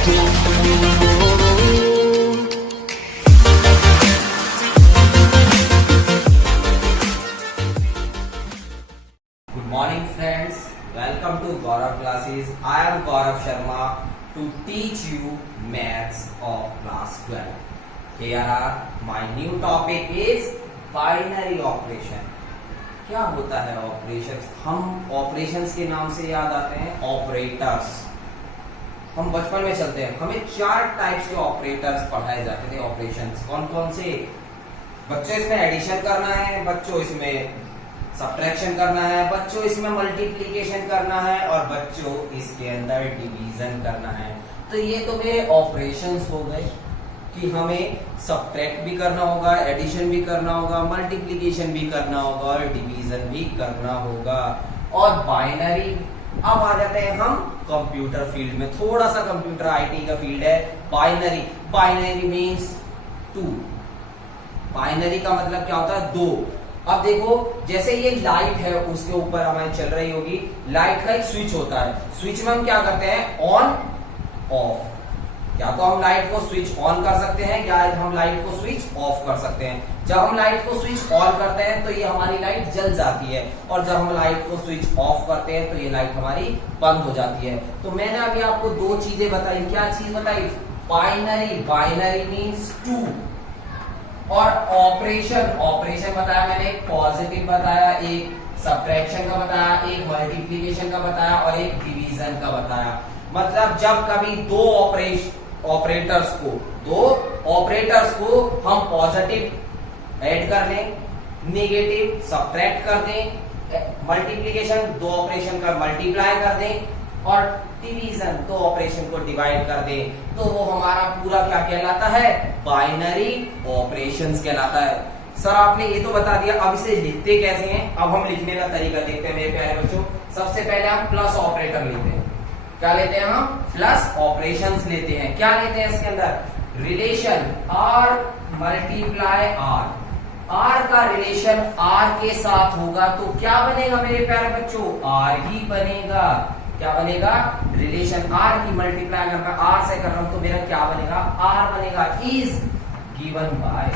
Good morning friends, welcome to Gaurav classes. I am Gaurav Sharma to teach you maths of class 12. Here are my new topic is binary operation. क्या होता है operations? हम operations के नाम से याद आते हैं ऑपरेटर्स। हम बचपन में चलते हैं, हमें 4 टाइप्स के ऑपरेटर्स पढ़ाए जाते थे। ऑपरेशंस कौन कौन से? बच्चों इसमें एडिशन करना है, बच्चों इसमें सब्ट्रैक्शन करना है, बच्चों इसमें मल्टीप्लिकेशन करना है और बच्चों इसके अंदर डिवीजन करना है। तो ये तो मेरे ऑपरेशंस हो गए कि हमें सब्ट्रैक्ट भी करना होगा, एडिशन भी करना होगा, मल्टीप्लिकेशन भी करना होगा और डिवीजन भी करना होगा। और बाइनरी, अब आ जाते हैं हम कंप्यूटर फील्ड में। थोड़ा सा कंप्यूटर आईटी का फील्ड है। Binary, binary means 2। बाइनरी का मतलब क्या होता है? 2। अब देखो, जैसे ये लाइट है, उसके ऊपर हमारी चल रही होगी, लाइट का एक स्विच होता है। स्विच में हम क्या करते हैं? On off. या तो हम लाइट को स्विच ऑन कर सकते हैं या हम लाइट को स्विच ऑफ कर सकते हैं। जब हम लाइट को स्विच ऑन करते हैं तो ये हमारी लाइट जल जाती है और जब हम लाइट को स्विच ऑफ करते हैं तो ये लाइट हमारी बंद हो जाती है। तो मैंने अभी आपको 2 चीजें बताई। क्या चीज बताई? Binary, binary means 2। और ऑपरेशन, ऑपरेशन बताया मैंने, एक पॉजिटिव बताया, एक सब्ट्रैक्शन का बताया, एक मल्टीप्लिकेशन का बताया और एक डिवीजन का बताया। मतलब जब कभी दो ऑपरेटर्स को हम पॉजिटिव ऐड कर लें, नेगेटिव सब्ट्रैक्ट कर दें, मल्टीप्लिकेशन 2 ऑपरेशन का मल्टीप्लाई कर दें और डिवीजन 2 ऑपरेशन को डिवाइड कर दें, तो वो हमारा पूरा क्या कहलाता है? बाइनरी ऑपरेशंस कहलाता है। सर आपने ये तो बता दिया, अब इसे लिखते कैसे हैं? अब हम लिखने का तरीका देखते हैं मेरे प्यारे बच्चों। सबसे पहले हम प्लस ऑपरेटर लेते हैं। क्या लेते हैं हम? प्लस ऑपरेशंस लेते हैं। क्या लेते हैं इसके अंदर? Relation R multiply R। R का रिलेशन R के साथ होगा तो क्या बनेगा मेरे प्यारे बच्चों? R ही बनेगा। क्या बनेगा? रिलेशन R की मल्टीप्लाई अगर मैं R से कर रहा हूं तो मेरा क्या बनेगा? R बनेगा। Is given by.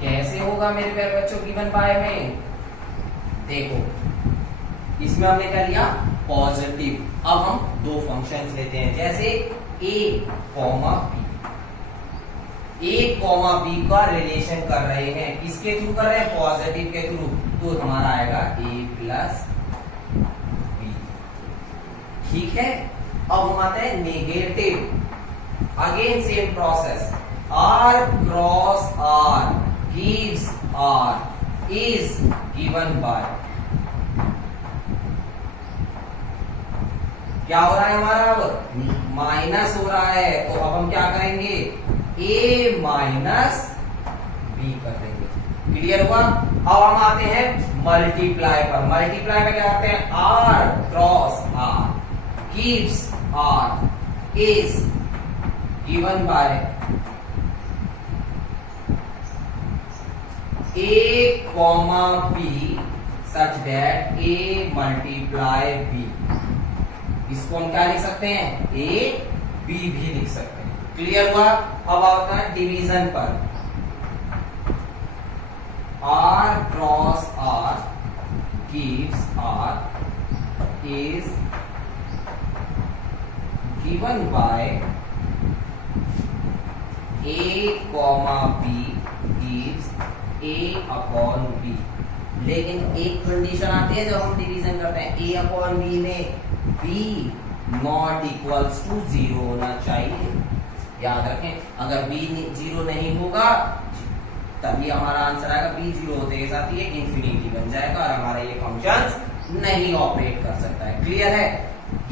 कैसे होगा मेरे प्यारे बच्चों गिवन बाय में? देखो, इसमें हमने क्या लिया? पॉजिटिव। अब हम 2 फंक्शंस लेते हैं, जैसे a, b। a, b का रिलेशन कर रहे हैं, किसके थ्रू कर रहे हैं? पॉजिटिव के थ्रू। तो हमारा आएगा a प्लस b। ठीक है। अब हम आते हैं negative. Again same process, r cross r gives r is given by. क्या हो रहा है हमारा? अब माइनस हो रहा है, तो अब हम क्या करेंगे? a माइनस b कर देंगे। क्लियर हुआ? अब हम आते हैं मल्टीप्लाई पर। मल्टीप्लाई में क्या करते हैं? r cross r gives r is given by a comma b such that a multiply b। इसको हम क्या लिख सकते हैं? a b भी लिख सकते हैं। क्लियर हुआ? अब आता है डिवीजन पर। r cross r gives r is given by a comma b gives a upon b। लेकिन एक कंडीशन आती है जब हम डिवीजन करते हैं, a अपॉन b में b नॉट इक्वल्स टू 0 होना चाहिए। याद रखें, अगर b 0 नहीं होगा तभी हमारा आंसर आएगा। b 0 होते के साथ ये इंफिनिटी बन जाएगा और हमारा ये फंक्शन नहीं ऑपरेट कर सकता है। क्लियर है?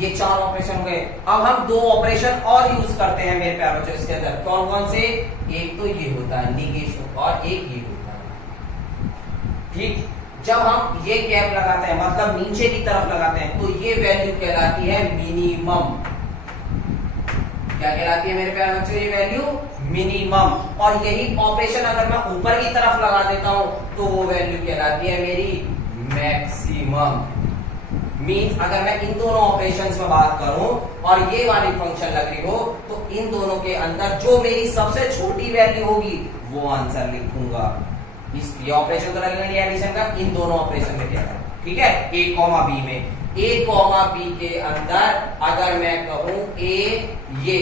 ये 4 ऑपरेशन हो गए। अब हम 2 ऑपरेशन और यूज करते हैं मेरे प्यारे बच्चों इसके अंदर। कौन कौन से? एक तो ये होता है निगेशन और एक ये होता है। ठीक, जब हम ये कैप लगाते हैं मतलब नीचे की तरफ लगाते हैं तो ये वैल्यू कहलाती है मिनिमम। क्या कहलाती है मेरे प्यारे बच्चों? ये वैल्यू मिनिमम। और यही ऑपरेशन अगर मैं ऊपर की तरफ लगा देता हूं तो वो वैल्यू कहलाती है मेरी मैक्सिमम। मीन्स अगर मैं इन दोनों ऑपरेशंस में बात करूं और ये वाली फंक्शन लग रही हो तो इन दोनों के अंदर जो मेरी सबसे छोटी वैल्यू होगी वो आंसर लिखूंगा। इस ये ऑपरेशन तो लगने नहीं एडिशन का, इन दोनों ऑपरेशन में क्या है, ठीक है, ए कॉमा बी में, ए कॉमा बी के अंदर अगर मैं कहूं ए ये,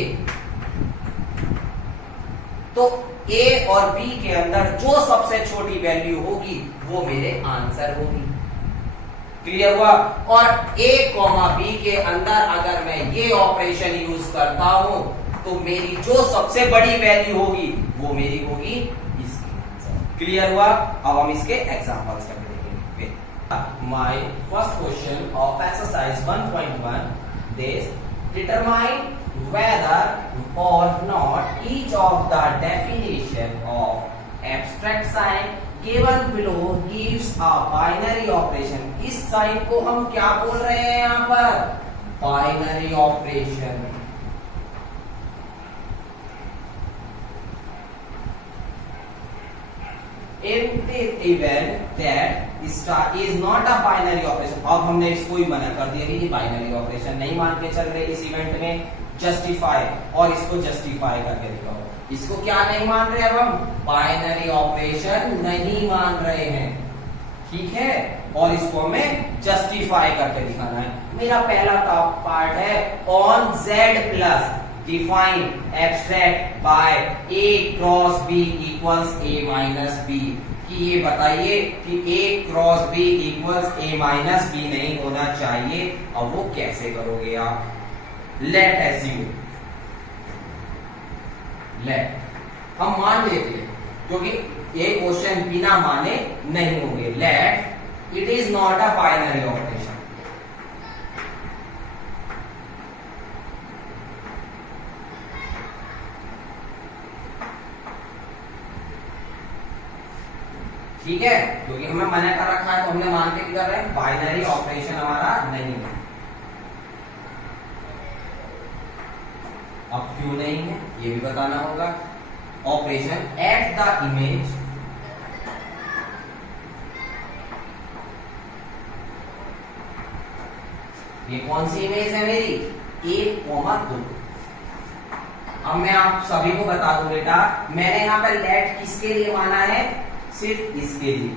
तो ए और बी के अंदर जो सबसे छोटी वैल्यू होगी वो मेरे आंसर होगी। क्लियर हुआ? और ए कॉमा बी के अंदर अगर मैं ये ऑपरेशन यूज करता हूं तो मेरी जो सबसे बड़ी वैल्यू होगी वो मेरी होगी इसकी आंसर। क्लियर हुआ? अब हम इसके एग्जांपल्स करके देखेंगे। My first question of exercise 1.1 this determine whether or not each of the definition of abstract sign given below gives a binary operation। इस साइन को हम क्या बोल रहे हैं यहां पर? Binary operation. In the event that star is not a binary operation, अब हमने इसको ही मना कर दिया कि ये बाइनरी ऑपरेशन नहीं मान के चल रहे इस इवेंट में, जस्टिफाई, और इसको जस्टिफाई करके दिखाओ। इसको क्या नहीं मान रहे? अब हम बाइनरी ऑपरेशन नहीं मान रहे हैं, ठीक है, और इसको हमें जस्टिफाई करके दिखाना है। मेरा पहला पार्ट है on Z plus define abstract by A cross B equals A minus B. कि ये बताइए कि A cross B equals A minus B नहीं होना चाहिए। अब वो कैसे करोगे आप? लेट एज्यूम, लेट हम मान लेते हैं क्योंकि ये क्वेश्चन बिना माने नहीं होंगे। Let it is not a binary operation. ठीक है, क्योंकि हमें मना कर रखा है तो हमने मान के क्या कर रहे हैं? बाइनरी ऑपरेशन हमारा नहीं है। अब क्यों नहीं है ये भी बताना होगा। ऑपरेशन एट द इमेज ये कौन सी इमेज है मेरी? 1,2। अब मैं आप सभी को बता दूं बेटा, मैंने यहां पर लेट किसके लिए माना है? सिर्फ इसके लिए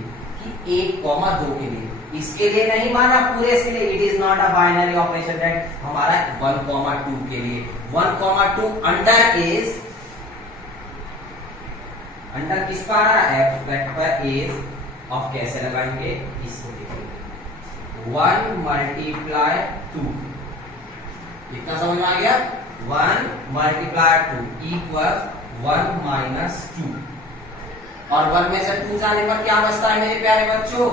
कि 1,2 के लिए, इसके लिए नहीं माना पूरे इसके लिए। It is not a binary operation that हमारा 1,2 के लिए। 1,2 अंडर इज, अंडर किसका आ रहा है? एब्स्ट्रैक्ट पर इज। अब कैसे लगाएंगे इसको देखिए। 1 मल्टीप्लाई 2, इतना समझ में आ गया? 1 मल्टीप्लाई 2 इक्वल 1 माइनस 2, और 1 में से 2 जाने पर क्या बचता है मेरे प्यारे बच्चों?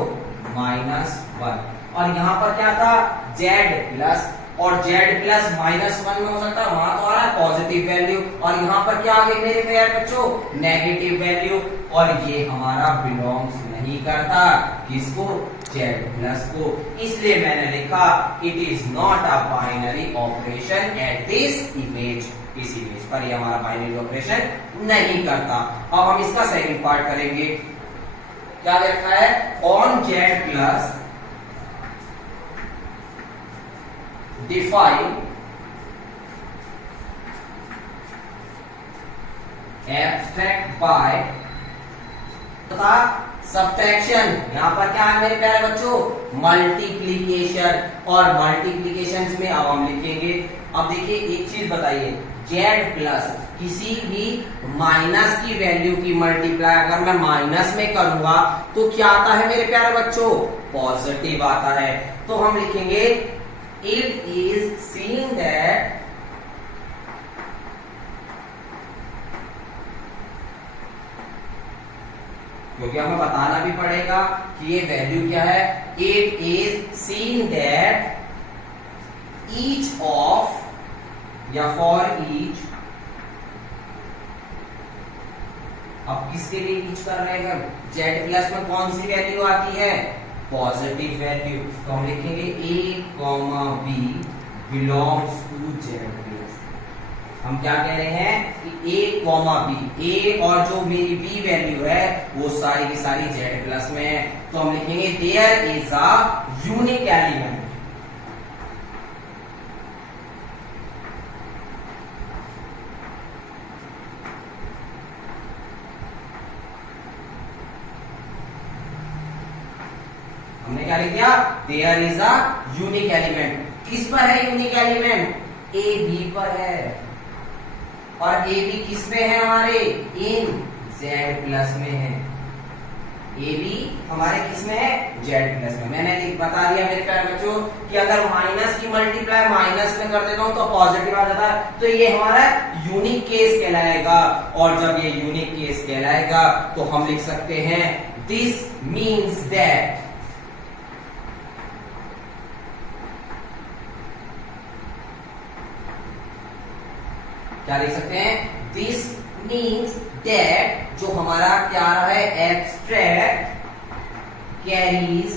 -1। और यहाँ पर क्या था? z प्लस, और z प्लस -1 में हो सकता है, वहां तो आ रहा है पॉजिटिव वैल्यू, और यहाँ पर क्या आ गई मेरे प्यारे बच्चों? Negative value. और ये हमारा बिलोंग्स नहीं करता किसको? z प्लस को। इसलिए मैंने लिखा it is not a binary operation at this image. इस इमेज पर ये हमारा बाइनरी ऑपरेशन नहीं करता। अब हम इसका सेकंड पार्ट करेंगे। क्या देखा है? On Z plus define abstract by तथा सब्ट्रैक्शन। यहां पर क्या है मेरे प्यारे बच्चों? मल्टीप्लीकेशन। और मल्टीप्लीकेशन में अब हम लिखेंगे। अब देखिए एक चीज बताइए, जेड प्लस किसी भी माइनस की वैल्यू की मल्टीप्लाई अगर मैं माइनस में करूंगा तो क्या आता है मेरे प्यारे बच्चों? पॉजिटिव आता है। तो हम लिखेंगे इट इज सीन दैट क्योंकि हमें बताना भी पड़ेगा कि ये वैल्यू क्या है। It is seen that each of या फॉर ईच, अब किसके लिए ईच कर रहे हैं? जेड प्लस में कौन सी वैल्यू आती है? Positive value. तो हम लिखेंगे A comma B belongs to Z plus. हम क्या कह रहे हैं कि ए कॉमा बी, ए और जो मेरी बी वैल्यू है वो सारी की सारी जेड प्लस में है। तो हम लिखेंगे there is a unique element. क्या लिख दिया, there is a unique element. किस पर है यूनिक एलिमेंट, ए बी पर है, और ए बी किस में है हमारे, इन जेड प्लस में है। ए बी हमारे किस में है, जेड प्लस में। मैंने बता दिया मेरे प्यारे बच्चों कि अगर माइनस की मल्टीप्लाई माइनस में कर देता हूं तो पॉजिटिव आ जाता है, तो ये हमारा यूनिक केस कहलाएगा। और जब ये यूनिक केस कहलाएगा तो हम लिख सकते हैं दिस मीन्स दैट, क्या लिख सकते हैं, दिस मीन्स दैट, जो हमारा क्या रहा है, एब्स्ट्रैक्ट कैरीज,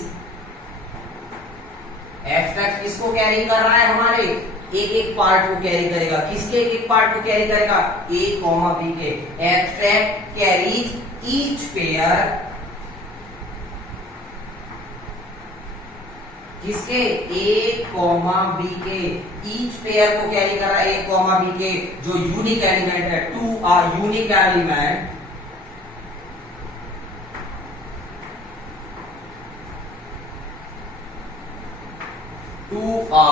एब्स्ट्रैक्ट किसको कैरी कर रहा है, हमारे एक एक पार्ट को कैरी करेगा। किसके एक एक पार्ट को कैरी करेगा, ए कॉमा बी के। एब्स्ट्रैक्ट कैरीज ईच पेयर, किसके, ए कॉमा बी के, ईच पेयर को कैरी कर रहा है ए कॉमा बी के, जो यूनिक एलिमेंट है, to a unique element, to a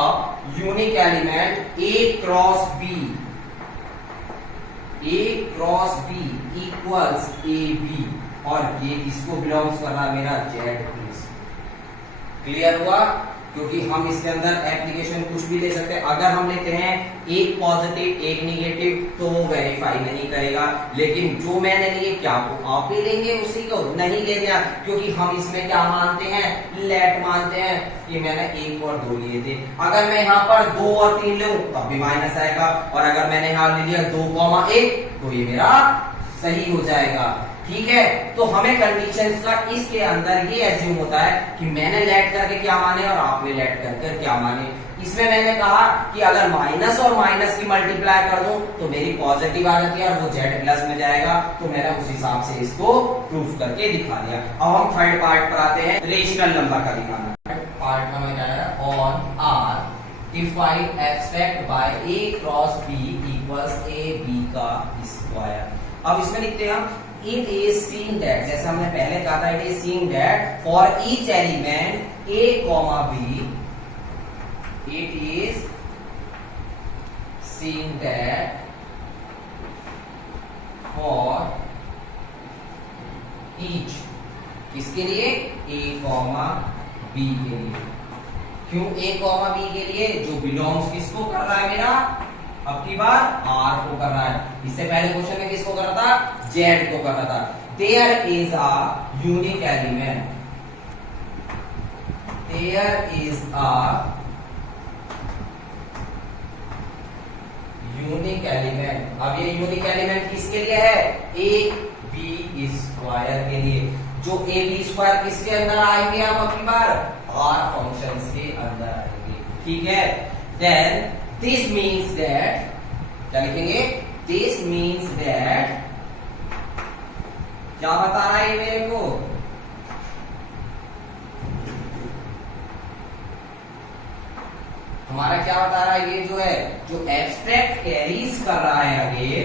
unique element A cross B, A cross B equals A B, और ये किसको बिलोंग्स कर रहा है, मेरा जेड प्लस। क्लियर हुआ, क्योंकि हम इसके अंदर एप्लीकेशन कुछ भी ले सकते हैं। अगर हम लेते हैं एक पॉजिटिव एक निगेटिव तो वो वेरीफाई नहीं करेगा, लेकिन जो मैंने लिए क्या आप भी लेंगे उसी को, नहीं लेंगे, क्योंकि हम इसमें क्या मानते हैं, लेट मानते हैं कि मैंने एक और दो लिए थे। अगर मैं यहाँ पर 2 और 3 लूं तब भी माइनस आएगा, और अगर मैंने यहाँ ले लिया 2,1 तो ये मेरा सही हो जाएगा। ठीक है, तो हमें कंडीशंस का इसके अंदर ये एज्यूम होता है कि मैंने लेट करके क्या माने और आपने लेट करके क्या माने। इसमें मैंने कहा कि अगर माइनस और माइनस की मल्टीप्लाई कर दूं तो मेरी पॉजिटिव आ जाती है और वो जेड प्लस में जाएगा, तो मैंने उस हिसाब से इसको प्रूफ करके दिखा दिया। अब हम थर्ड पार्ट पर आते हैं, रेशनल नंबर का दिखाना। पार्ट में क्या है, on R define abstract by A cross B equals A B का स्क्वायर। अब इसमें लिखते हैं हम it is seen that, जैसे हमने पहले कहा था, it is seen that for each element a comma b, it is seen that for each, किसके लिए, a comma b के लिए। क्यों a comma b के लिए, जो बिलोंग्स किसको कर रहा है मेरा, अब की बार R को कर रहा है, इससे पहले क्वेश्चन में किसको कर रहा था, Z को कर रहा था। There is a unique element, there is a unique element। अब ये यूनिक एलिमेंट किसके लिए है, ए बी स्क्वायर के लिए। जो ए बी स्क्वायर किसके अंदर आएंगे, अब की बार R फंक्शंस के अंदर आएंगे। ठीक है, देन this means that, क्या लिखेंगे, this means that, क्या बता रहा है मेरे को, हमारा क्या बता रहा है, ये जो है, जो एब्स्ट्रैक्ट कैरीज कर रहा है आगे,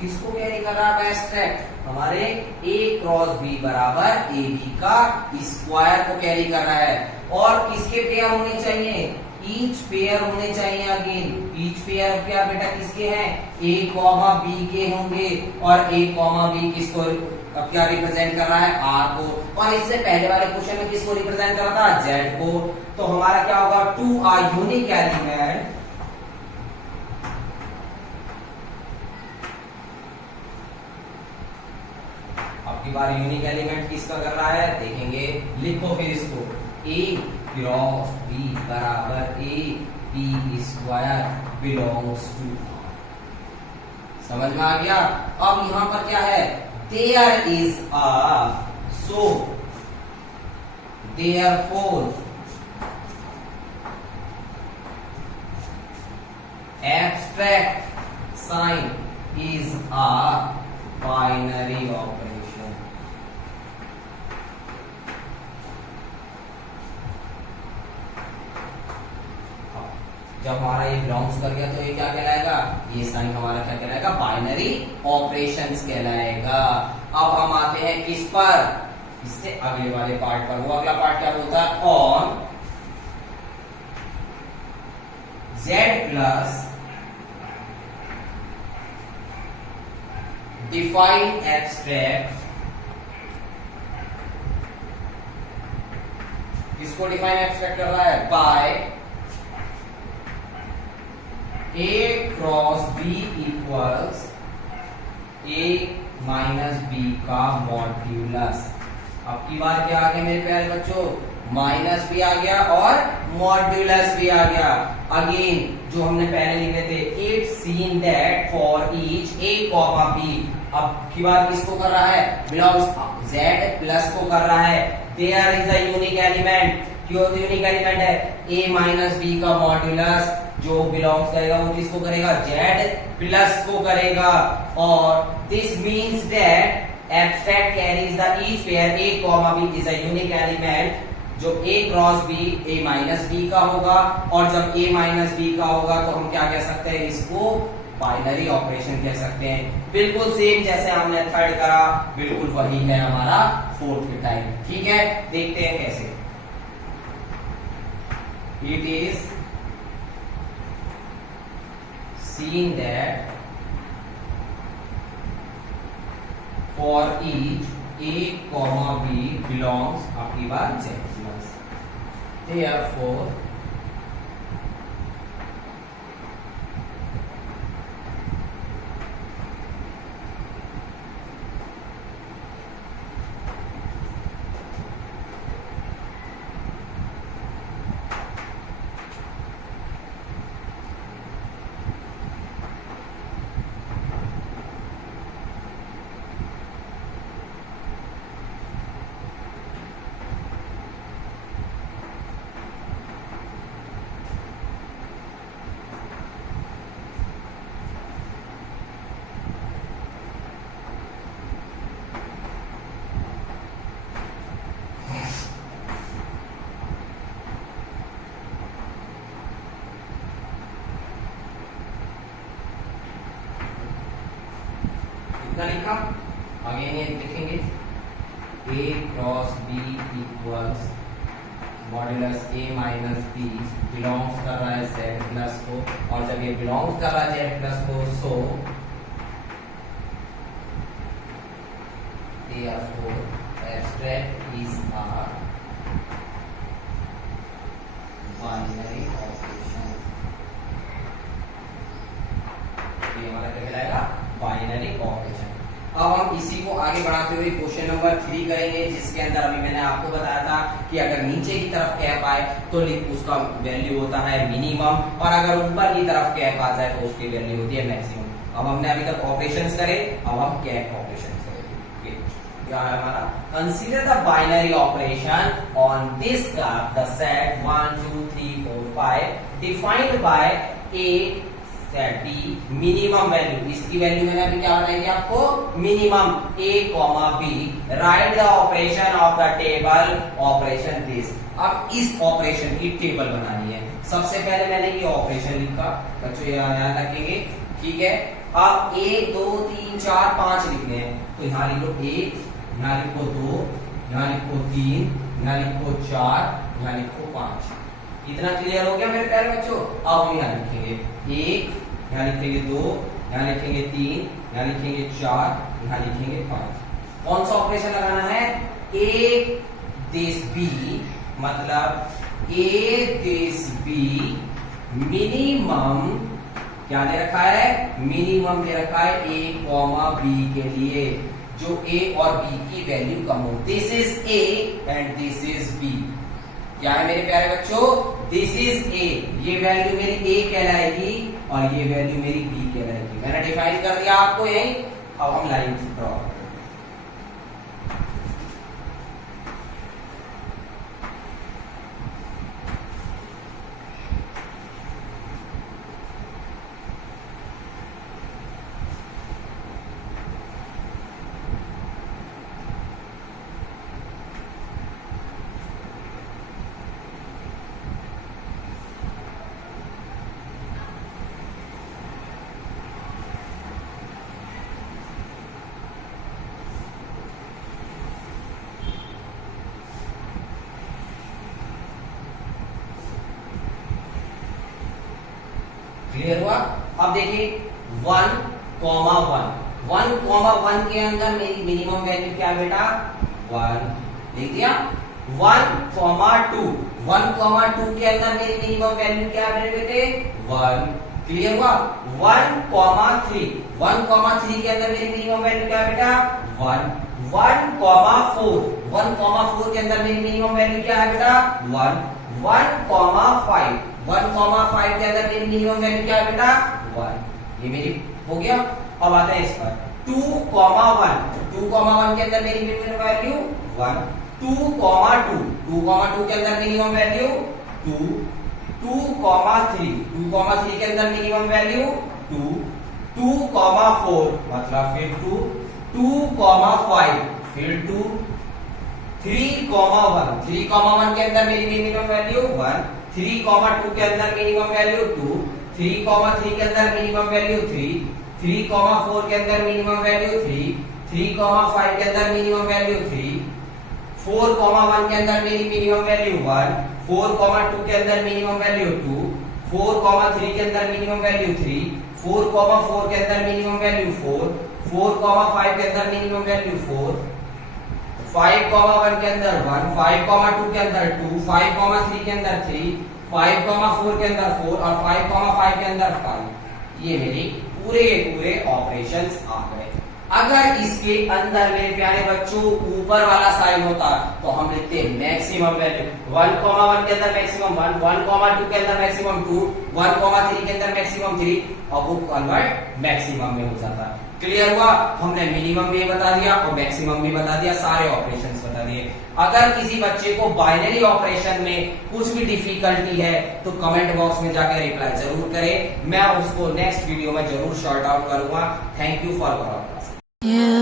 किसको कैरी कर रहा है एब्स्ट्रैक्ट, हमारे a क्रॉस b बराबर ए बी का स्क्वायर को कैरी कर रहा है। और किसके पेयर होने चाहिए, ईच पेयर होने चाहिए। अगेन ईच पेयर क्या बेटा किसके हैं, a कॉमा b के होंगे, और a कॉमा b किसको अब क्या रिप्रेजेंट कर रहा है, r को। और इससे पहले वाले क्वेश्चन में किसको रिप्रेजेंट कर रहा था, z को। तो हमारा क्या होगा, टू आर यूनिक एलिमेंट, आपकी बार यूनिक एलिमेंट किसका कर रहा है, देखेंगे, लिखो फिर इसको, a क्रॉस b बराबर A B square belongs to, समझ में आ गया। अब यहां पर क्या है, there is a, so therefore abstract sign is a binary operation. जब हमारा ये बिलोंग्स कर गया तो ये क्या कहलाएगा, ये साइन हमारा क्या कहलाएगा, बाइनरी ऑपरेशंस कहलाएगा। अब हम आते हैं किस पर, इससे अगले वाले पार्ट पर। वो अगला पार्ट क्या बोलता है? On z plus define abstract, किसको डिफाइन एब्स्ट्रैक्ट कर रहा है? By a cross b equals a minus b का मॉड्यूलस। अब की बार क्या आ गया मेरे प्यारे बच्चों? माइनस भी आ गया और मॉड्यूलस भी आ गया। अगेन जो हमने पहले लिखे थे, if seen that for each a comma b, अब की बार किसको कर रहा है? बिलोंग्स z प्लस को कर रहा है। There is a unique element, क्यों यूनिक एलिमेंट है? a माइनस b का मॉड्यूलस जो बिलोंग्स करेगा वो किसको करेगा? z प्लस को करेगा। और this means that abstract carries the each pair a comma b is a unique element, जो a cross b a minus b का होगा। और जब a माइनस b का होगा तो हम क्या कह सकते हैं? इसको बाइनरी ऑपरेशन कह सकते हैं। बिल्कुल सेम जैसे हमने थर्ड करा, बिल्कुल वही है हमारा फोर्थ टाइप। ठीक है, देखते हैं कैसे। It is seen that for each a comma b belongs, आपकी बात z plus, therefore लिखा। अगेन ये लिखेंगे a cross b equals modulus a minus b belongs कर रहा है z प्लस को, और जब ये बिलोंग्स कर रहा है z प्लस को, सो therefore abstract is a binary operation। ये हमारा क्या कहलाएगा? Binary operation. अब हम इसी को आगे बढ़ाते हुए क्वेश्चन नंबर 3 करेंगे, जिसके अंदर अभी मैंने आपको बताया था कि अगर नीचे की तरफ कैप आए तो उसका वैल्यू होता है मिनिमम, और अगर ऊपर की तरफ कैप आ जाए तो उसकी वैल्यू होती है मैक्सिमम। अब हमने अभी तक ऑपरेशंस करे, अब हम कैप ऑपरेशंस करेंगे। क्या है हमारा? Consider the binary operation on this graph, the set 1 2 3 4 5 defined by a set b minimum value. इसकी वैल्यू मैंने अभी क्या बताई थी आपको? Minimum a comma b। Right the operation of the table operation this. अब इस ऑपरेशन की टेबल बनानी है। सबसे पहले मैंने ये ऑपरेशन लिखा, बच्चों ये याद रखेंगे। ठीक है, अब 1 2 3 4 5 लिखने हैं, तो यहाँ लिखो 1, यहाँ लिखो 2, यहाँ लिखो 3, यहाँ लिखो 4, यहाँ लिखो 5। इतना क्लियर हो गया मेरे प्यारे बच्चों? अब हम यहाँ लिखेंगे 1, यहाँ लिखेंगे 2, यहाँ लिखेंगे 3, यहाँ लिखेंगे 4, यहाँ लिखेंगे 5। कौन सा ऑपरेशन लगाना है? a दिस b, मतलब a दिस b मिनिमम क्या दे रखा है? मिनिमम दे रखा है a कॉमा b के लिए, जो a और b की वैल्यू कम हो। This is a and this is b। क्या है मेरे प्यारे बच्चों? दिस इज a, ये वैल्यू मेरी a कहलाएगी और ये वैल्यू मेरी b कहलाएगी। मैंने डिफाइन कर दिया आपको यही। अब हम लाइन ड्रॉ। क्लियर हुआ। अब देखिए 1, 1 के अंदर मेरी मिनिमम वैल्यू क्या बेटा 1 लिख दिया। 1, 2 के अंदर मेरी मिनिमम वैल्यू क्या है बेटे 1। क्लियर हुआ। 1, 3 के अंदर मेरी मिनिमम वैल्यू क्या है बेटा 1। 1, 4 के अंदर मेरी मिनिमम वैल्यू क्या है बेटा 1। 1, 5 के अंदर मेरी मिनिमम वैल्यू क्या है बेटा 1। ये मेरी हो गया। अब आता है इस पर 2, 1 के अंदर मेरी मिनिमम वैल्यू 1। 2, 2 के अंदर मिनिमम वैल्यू 2। 2, 3 के अंदर मिनिमम वैल्यू 2। 2, 4 मतलब फिर 2। 2, 5 फिर 2। 3, 1 के अंदर मेरी मिनिमम वैल्यू 1। 3, 2 के अंदर मिनिमम वैल्यू 2। 3, 3 के अंदर मिनिमम वैल्यू 3। 3, 4 के अंदर मिनिमम वैल्यू 3। 3, 5 के अंदर मिनिमम वैल्यू 3। 4, 1 के अंदर मेरी मिनिमम वैल्यू 1। 4, 2 के अंदर मिनिमम वैल्यू 2। 4, 3 के अंदर मिनिमम वैल्यू 3। 4, 4 के अंदर मिनिमम वैल्यू 4। 4, 5 के अंदर मिनिमम वैल्यू 4। 5, 1 के अंदर 1। 5, 2 के अंदर 2। 5, 3 के अंदर 3। 5, 4 के अंदर 4 और 5, 5 के अंदर 5। ये मेरे पूरे ऑपरेशंस आ गए। अगर इसके अंदर मेरे प्यारे बच्चों ऊपर वाला साइन होता तो हम लिखते हैं मैक्सिमम वैल्यू 1, 1 के अंदर मैक्सिमम 1, 1, 2 के अंदर मैक्सिमम 2, 1, 3 के अंदर मैक्सिमम 3 और वो कन्वर्ट मैक्सिमम में हो जाता है। क्लियर हुआ। हमने मिनिमम भी बता दिया और मैक्सिमम भी बता दिया, सारे ऑपरेशंस बता दिए। अगर किसी बच्चे को बाइनरी ऑपरेशन में कुछ भी डिफिकल्टी है तो कमेंट बॉक्स में जाकर रिप्लाई जरूर करें, मैं उसको नेक्स्ट वीडियो में जरूर शॉर्ट आउट करूंगा। Thank you for watching.